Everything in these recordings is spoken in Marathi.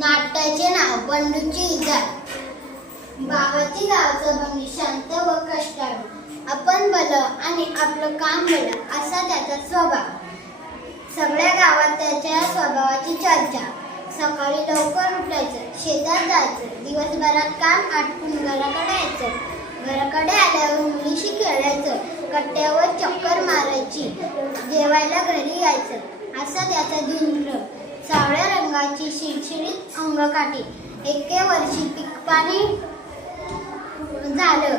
नाट्याचे नाव बंडूची इजा. बाबाची गावचं बंडू शांत व कष्टाळू. आपण बल आणि आपलं काम बल असा त्याचा स्वभाव. सगळ्या गावात त्याच्या स्वभावाची चर्चा. सकाळी लवकर उठायचं शेतात जायचं दिवसभरात काम आटपून घराकडे यायचं. घराकडे आल्यावर मुलीशी खेळायचं कट्ट्यावर चक्कर मारायची जेवायला घरी यायचं असा त्याचा दिनक्रम सावळ्या रंगाची शिडशिडीत अंगकाठी. एके वर्षी पीक पाणी झालं.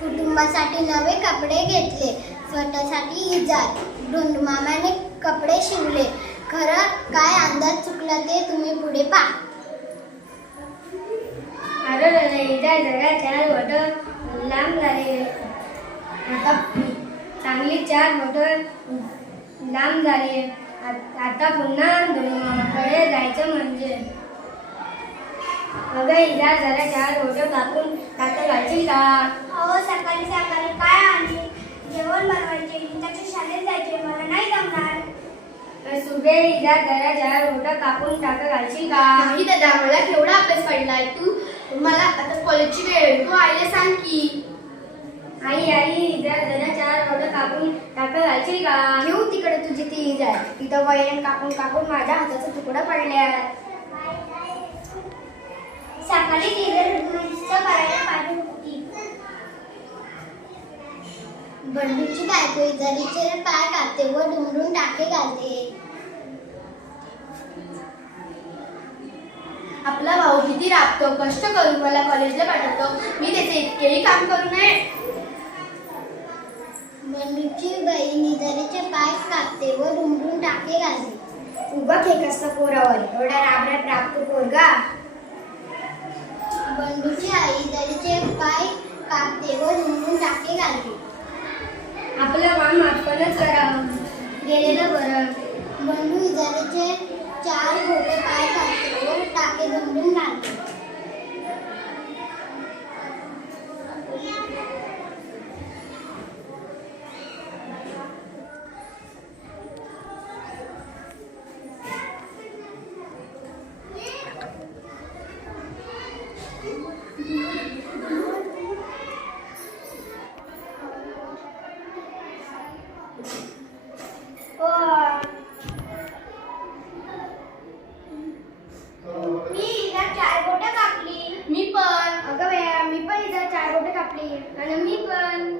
कुटुंबासाठी नवे कपडे घेतले. स्वतःसाठी इजार. धुंडमामाने कपडे शिवले. खरं काय अंदाज चुकला ते तुम्ही पुढे पहा. अरे रे जरा चार मोठं लांब झाले. आता चांगली चार मोटर लांब झाली. आता पुन्हा मामाकडे जायचं म्हणजे. अगं इजा जरा चार बोट कापून टाकत घालशील का? अहो सकाळी सकाळी काय आणि? जेवण बनवायचे त्याच्या शाळेत जायचे मला नाही जमणार. सुबे इजा जरा चार बोट कापून टाकत घालशील का? नाही दादा मला केवढा अभ्यास पडलाय तू. मला आता कॉलेजची वेळ आहे. तू आईला सांग की. आई आई इजा जरा चार बोट कापून टाकत घालशील का? घेऊ तिकडे तुझी ती. इजार तिथं वैरण कापून कापून माझ्या हाताचा तुकडा पडल्या सकाळी बंडूची बायको इजारीचे पाय कापते व डुमरून टाके घालते. आपला भाऊ किती राबतो कष्ट करून मला कॉलेजला पाठवतो. मी त्याचे इतकेही काम करू नये. बंडूची बहीण इजारीचे पाय कापते व डुमडून टाके घालते. उभा खेक पोरावर. एवढा राबड्यात राबतो पोरगा. बंडूची आई इजारीचे पाय कापते व डुमडून टाके घालते. आपलं काम आपणच करा. मी पण. अगं वेळा मी पण इथं चार बोटं कापली. आणि मी पण.